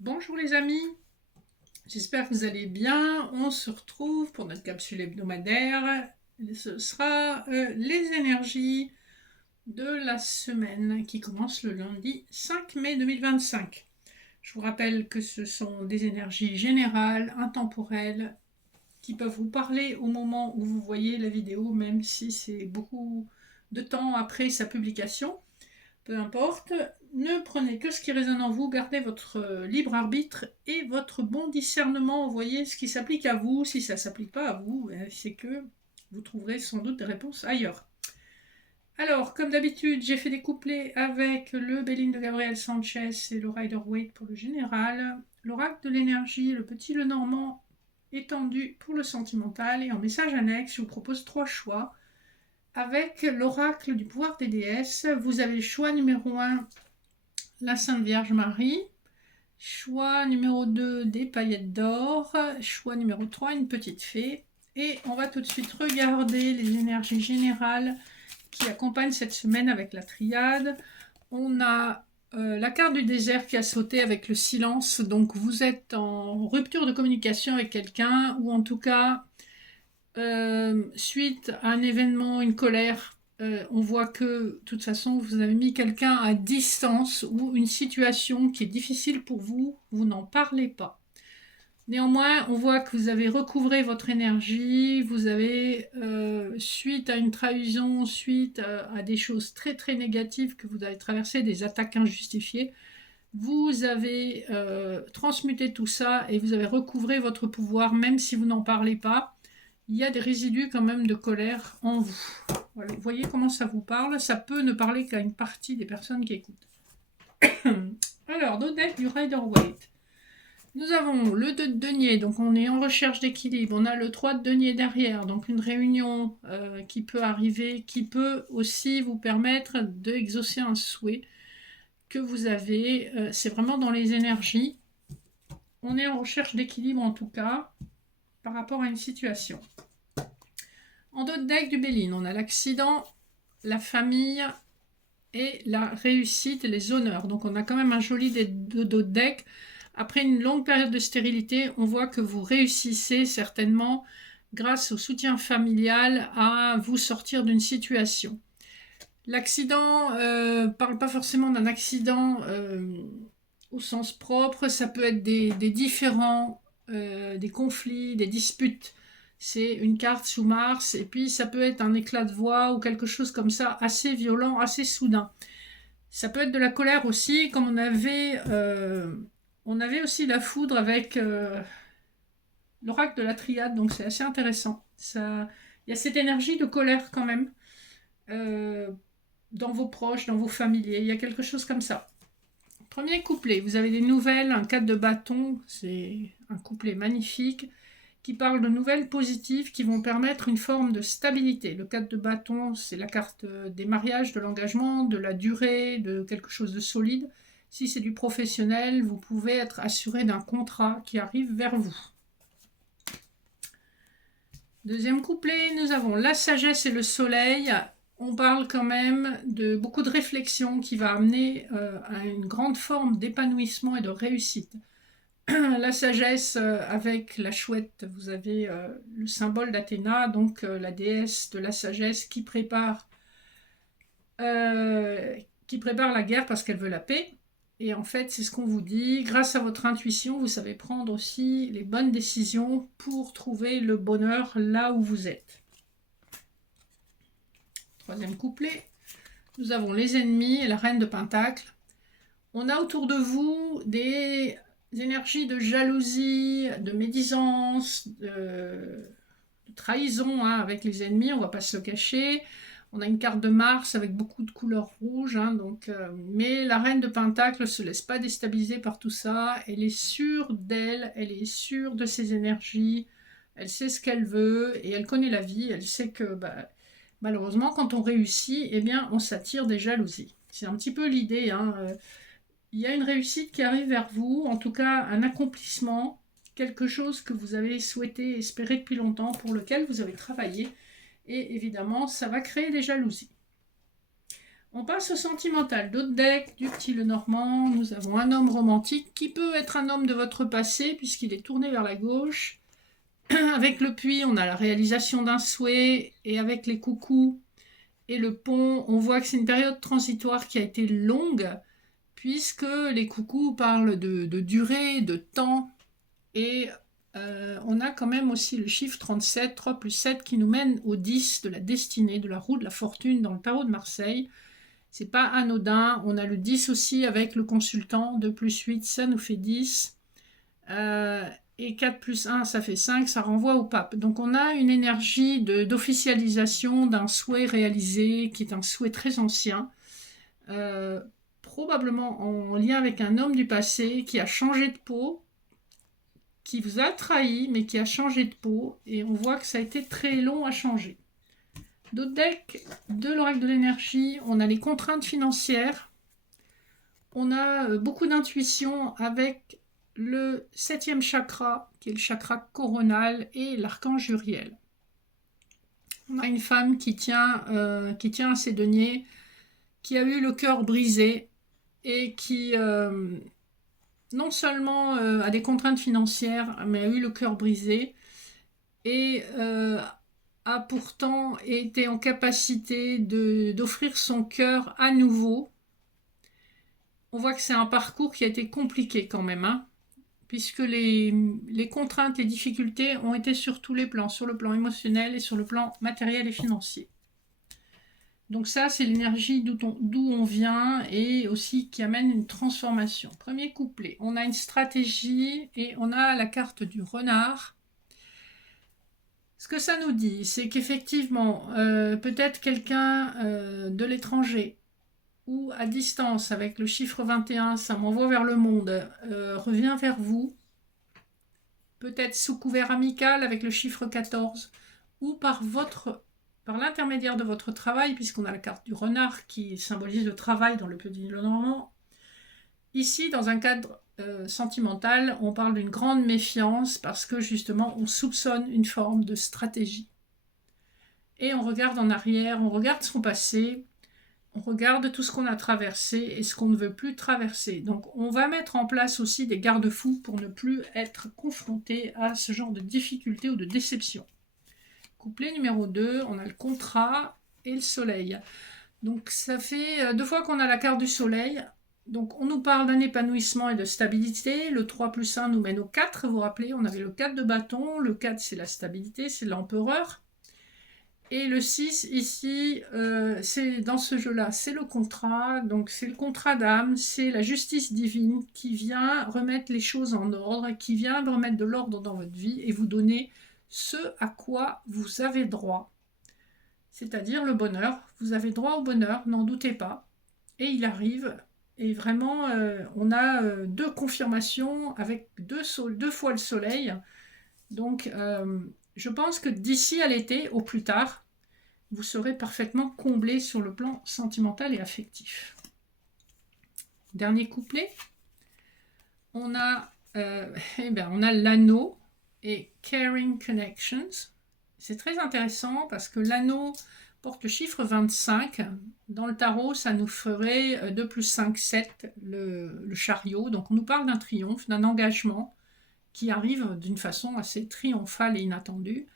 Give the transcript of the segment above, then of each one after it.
Bonjour les amis, j'espère que vous allez bien. On se retrouve pour notre capsule hebdomadaire. Ce sera les énergies de la semaine qui commence le lundi 5 mai 2025. Je vous rappelle que ce sont des énergies générales, intemporelles, qui peuvent vous parler au moment où vous voyez la vidéo, même si c'est beaucoup de temps après sa publication. Peu importe, ne prenez que ce qui résonne en vous, gardez votre libre arbitre et votre bon discernement, voyez ce qui s'applique à vous. Si ça ne s'applique pas à vous, c'est que vous trouverez sans doute des réponses ailleurs. Alors, comme d'habitude, j'ai fait des couplets avec le Béline de Gabriel Sanchez et le Rider-Waite pour le général, l'oracle de l'énergie, le petit Lenormand étendu pour le sentimental, et en message annexe, je vous propose 3 choix. Avec l'oracle du pouvoir des déesses, vous avez le choix numéro 1, la Sainte Vierge Marie. Choix numéro 2, des paillettes d'or. Choix numéro 3, une petite fée. Et on va tout de suite regarder les énergies générales qui accompagnent cette semaine avec la triade. On a la carte du désert qui a sauté avec le silence. Donc vous êtes en rupture de communication avec quelqu'un, ou en tout cas suite à un événement, une colère, on voit que de toute façon vous avez mis quelqu'un à distance, ou une situation qui est difficile pour vous, vous n'en parlez pas. Néanmoins, on voit que vous avez recouvré votre énergie, vous avez, suite à une trahison, suite à des choses très très négatives que vous avez traversées, des attaques injustifiées, vous avez transmuté tout ça et vous avez recouvré votre pouvoir, même si vous n'en parlez pas. Il y a des résidus quand même de colère en vous. Voilà, vous voyez comment ça vous parle. Ça peut ne parler qu'à une partie des personnes qui écoutent. Alors, nos decks du Rider-Waite. Nous avons le 2 de denier, donc on est en recherche d'équilibre. On a le 3 de denier derrière, donc une réunion qui peut arriver, qui peut aussi vous permettre d'exaucer un souhait que vous avez. C'est vraiment dans les énergies. On est en recherche d'équilibre en tout cas par rapport à une situation. En dos de deck du Béline, on a l'accident, la famille et la réussite et les honneurs. Donc on a quand même un joli dos de deck. Après une longue période de stérilité, on voit que vous réussissez certainement, grâce au soutien familial, à vous sortir d'une situation. L'accident parle pas forcément d'un accident au sens propre, ça peut être des différends, des conflits, des disputes. C'est une carte sous Mars, et puis ça peut être un éclat de voix ou quelque chose comme ça, assez violent, assez soudain. Ça peut être de la colère aussi, comme on avait aussi la foudre avec l'oracle de la triade, donc c'est assez intéressant. Ça, il y a cette énergie de colère quand même, euh, dans vos proches, dans vos familiers, il y a quelque chose comme ça. Premier couplet, vous avez des nouvelles, un 4 de bâton, c'est un couplet magnifique qui parle de nouvelles positives qui vont permettre une forme de stabilité. Le 4 de bâton, c'est la carte des mariages, de l'engagement, de la durée, de quelque chose de solide. Si c'est du professionnel, vous pouvez être assuré d'un contrat qui arrive vers vous. Deuxième couplet, nous avons la sagesse et le soleil. On parle quand même de beaucoup de réflexion qui va amener à une grande forme d'épanouissement et de réussite. La sagesse, avec la chouette, vous avez le symbole d'Athéna, donc la déesse de la sagesse qui prépare la guerre parce qu'elle veut la paix. Et en fait, c'est ce qu'on vous dit. Grâce à votre intuition, vous savez prendre aussi les bonnes décisions pour trouver le bonheur là où vous êtes. Troisième couplet. Nous avons les ennemis et la reine de Pentacle. On a autour de vous des énergies de jalousie, de médisance, de trahison avec les ennemis, on ne va pas se le cacher. On a une carte de Mars avec beaucoup de couleurs rouges, mais la reine de Pentacle ne se laisse pas déstabiliser par tout ça. Elle est sûre d'elle, elle est sûre de ses énergies, elle sait ce qu'elle veut et elle connaît la vie. Elle sait que malheureusement, quand on réussit, eh bien, on s'attire des jalousies. C'est un petit peu l'idée. Il y a une réussite qui arrive vers vous, en tout cas un accomplissement, quelque chose que vous avez souhaité, espéré depuis longtemps, pour lequel vous avez travaillé. Et évidemment, ça va créer des jalousies. On passe au sentimental. D'autres decks, du petit Lenormand. Nous avons un homme romantique qui peut être un homme de votre passé puisqu'il est tourné vers la gauche. Avec le puits, on a la réalisation d'un souhait. Et avec les coucous et le pont, on voit que c'est une période transitoire qui a été longue puisque les coucous parlent de durée, de temps. Et on a quand même aussi le chiffre 37, 3 plus 7, qui nous mène au 10 de la destinée, de la roue de la fortune dans le tarot de Marseille. C'est pas anodin. On a le 10 aussi avec le consultant. 2 plus 8, ça nous fait 10. Et 4 plus 1, ça fait 5. Ça renvoie au pape. Donc on a une énergie d'officialisation d'un souhait réalisé, qui est un souhait très ancien. Probablement en lien avec un homme du passé qui a changé de peau, qui vous a trahi, mais qui a changé de peau. Et on voit que ça a été très long à changer. D'autres decks de l'oracle de l'énergie, on a les contraintes financières. On a beaucoup d'intuition avec le 7e chakra, qui est le chakra coronal, et l'archange Uriel. On a une femme qui tient à ses deniers, qui a eu le cœur brisé et qui non seulement a des contraintes financières, mais a eu le cœur brisé et a pourtant été en capacité d'offrir son cœur à nouveau. On voit que c'est un parcours qui a été compliqué quand même, hein, puisque les contraintes, les difficultés ont été sur tous les plans, sur le plan émotionnel et sur le plan matériel et financier. Donc ça, c'est l'énergie d'où on vient et aussi qui amène une transformation. Premier couplet, on a une stratégie et on a la carte du renard. Ce que ça nous dit, c'est qu'effectivement, peut-être quelqu'un de l'étranger ou à distance, avec le chiffre 21, ça m'envoie vers le monde, revient vers vous, peut-être sous couvert amical avec le chiffre 14, ou par l'intermédiaire de votre travail, puisqu'on a la carte du renard qui symbolise le travail dans le petit Lenormand. Ici, dans un cadre sentimental, on parle d'une grande méfiance parce que justement, on soupçonne une forme de stratégie. Et on regarde en arrière, on regarde son passé, on regarde tout ce qu'on a traversé et ce qu'on ne veut plus traverser. Donc on va mettre en place aussi des garde-fous pour ne plus être confronté à ce genre de difficultés ou de déception. Couplet numéro 2, on a le contrat et le soleil. Donc ça fait 2 fois qu'on a la carte du soleil. Donc on nous parle d'un épanouissement et de stabilité. Le 3 plus 1 nous mène au 4. Vous vous rappelez, on avait le 4 de bâton. Le 4 c'est la stabilité, c'est l'empereur. Et le 6 ici, c'est dans ce jeu-là, c'est le contrat. Donc c'est le contrat d'âme, c'est la justice divine qui vient remettre les choses en ordre, qui vient remettre de l'ordre dans votre vie et vous donner ce à quoi vous avez droit. C'est-à-dire le bonheur. Vous avez droit au bonheur, n'en doutez pas. Et il arrive. Et vraiment, on a 2 confirmations avec 2 fois le soleil. Donc, je pense que d'ici à l'été, au plus tard, vous serez parfaitement comblé sur le plan sentimental et affectif. Dernier couplet. On a l'anneau et Caring Connections. C'est très intéressant parce que l'anneau porte le chiffre 25. Dans le tarot, ça nous ferait 2 plus 5, 7, le chariot. Donc on nous parle d'un triomphe, d'un engagement qui arrive d'une façon assez triomphale et inattendue.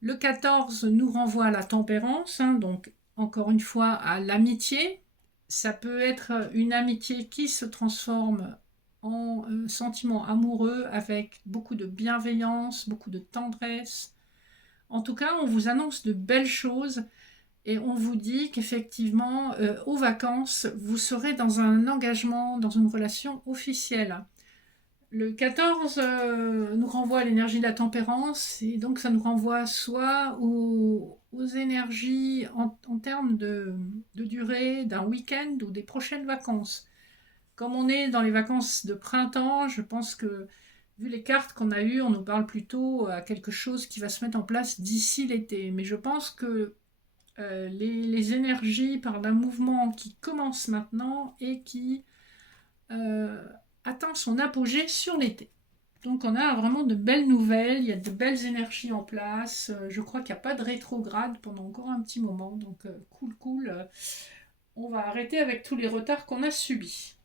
Le 14 nous renvoie à la tempérance, hein, donc encore une fois à l'amitié. Ça peut être une amitié qui se transforme en sentiment amoureux avec beaucoup de bienveillance, beaucoup de tendresse. En tout cas, on vous annonce de belles choses et on vous dit qu'effectivement, aux vacances, vous serez dans un engagement, dans une relation officielle. Le 14 nous renvoie à l'énergie de la tempérance et donc ça nous renvoie soit aux énergies en termes de durée d'un week-end ou des prochaines vacances. Comme on est dans les vacances de printemps, je pense que vu les cartes qu'on a eues, on nous parle plutôt à quelque chose qui va se mettre en place d'ici l'été. Mais je pense que les énergies parlent d'un mouvement qui commence maintenant et qui atteint son apogée sur l'été. Donc on a vraiment de belles nouvelles, il y a de belles énergies en place. Je crois qu'il n'y a pas de rétrograde pendant encore un petit moment, donc cool. on va arrêter avec tous les retards qu'on a subis.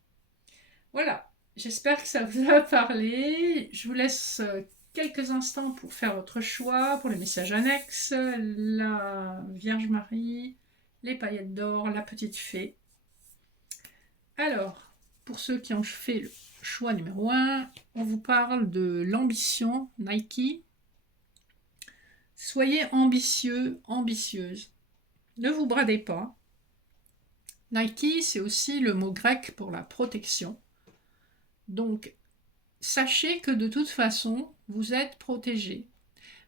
Voilà, j'espère que ça vous a parlé. Je vous laisse quelques instants pour faire votre choix, pour les messages annexes, la Vierge Marie, les paillettes d'or, la petite fée. Alors, pour ceux qui ont fait le choix numéro 1, on vous parle de l'ambition, Nike. Soyez ambitieux, ambitieuse. Ne vous bradez pas. Nike, c'est aussi le mot grec pour la protection. Donc, sachez que de toute façon, vous êtes protégé.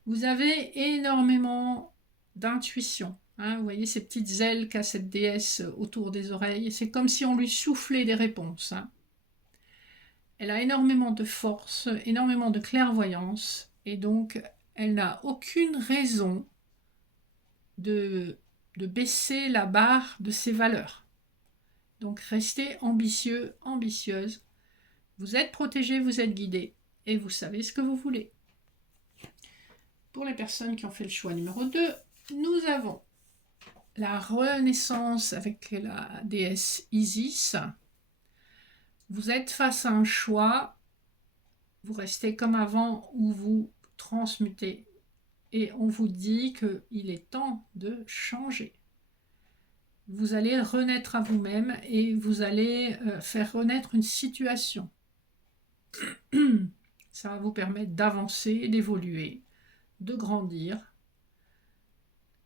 Vous avez énormément d'intuition. Hein, vous voyez ces petites ailes qu'a cette déesse autour des oreilles. C'est comme si on lui soufflait des réponses. Hein. Elle a énormément de force, énormément de clairvoyance. Et donc, elle n'a aucune raison de baisser la barre de ses valeurs. Donc, restez ambitieux, ambitieuse. Vous êtes protégé, vous êtes guidé et vous savez ce que vous voulez. Pour les personnes qui ont fait le choix numéro 2, nous avons la renaissance avec la déesse Isis. Vous êtes face à un choix, vous restez comme avant ou vous transmutez. Et on vous dit qu'il est temps de changer. Vous allez renaître à vous-même et vous allez faire renaître une situation. Ça va vous permettre d'avancer, d'évoluer, de grandir,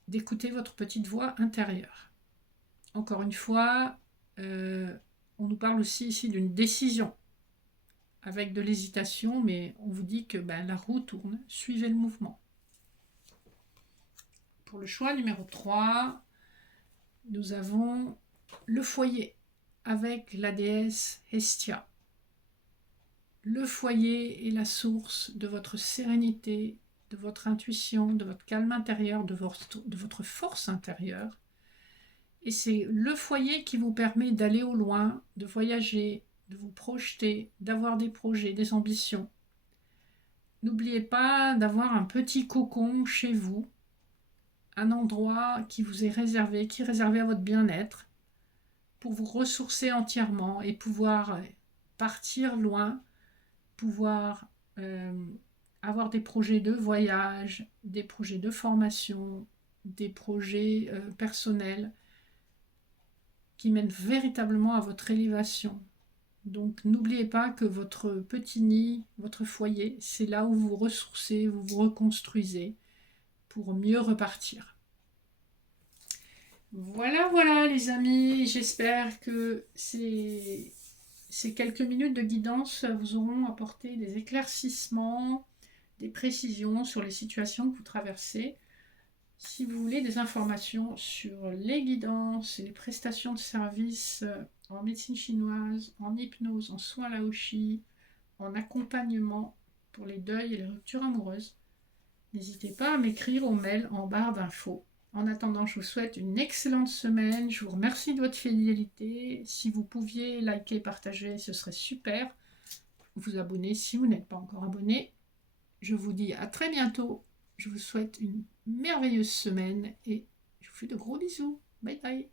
d'écouter votre petite voix intérieure. Encore une fois, on nous parle aussi ici d'une décision avec de l'hésitation, mais on vous dit que la roue tourne, suivez le mouvement. Pour le choix numéro 3, nous avons le foyer avec la déesse Hestia. Le foyer est la source de votre sérénité, de votre intuition, de votre calme intérieur, de votre force intérieure. Et c'est le foyer qui vous permet d'aller au loin, de voyager, de vous projeter, d'avoir des projets, des ambitions. N'oubliez pas d'avoir un petit cocon chez vous, un endroit qui vous est réservé, qui est réservé à votre bien-être, pour vous ressourcer entièrement et pouvoir partir loin, pouvoir avoir des projets de voyage, des projets de formation, des projets personnels qui mènent véritablement à votre élévation. Donc n'oubliez pas que votre petit nid, votre foyer, c'est là où vous vous ressourcez, vous vous reconstruisez pour mieux repartir. Voilà les amis, j'espère que ces quelques minutes de guidance vous auront apporté des éclaircissements, des précisions sur les situations que vous traversez. Si vous voulez des informations sur les guidances et les prestations de services en médecine chinoise, en hypnose, en soins laoshi, en accompagnement pour les deuils et les ruptures amoureuses, n'hésitez pas à m'écrire au mail en barre d'infos. En attendant, je vous souhaite une excellente semaine. Je vous remercie de votre fidélité. Si vous pouviez liker, partager, ce serait super. Vous abonner si vous n'êtes pas encore abonné. Je vous dis à très bientôt. Je vous souhaite une merveilleuse semaine et je vous fais de gros bisous. Bye bye.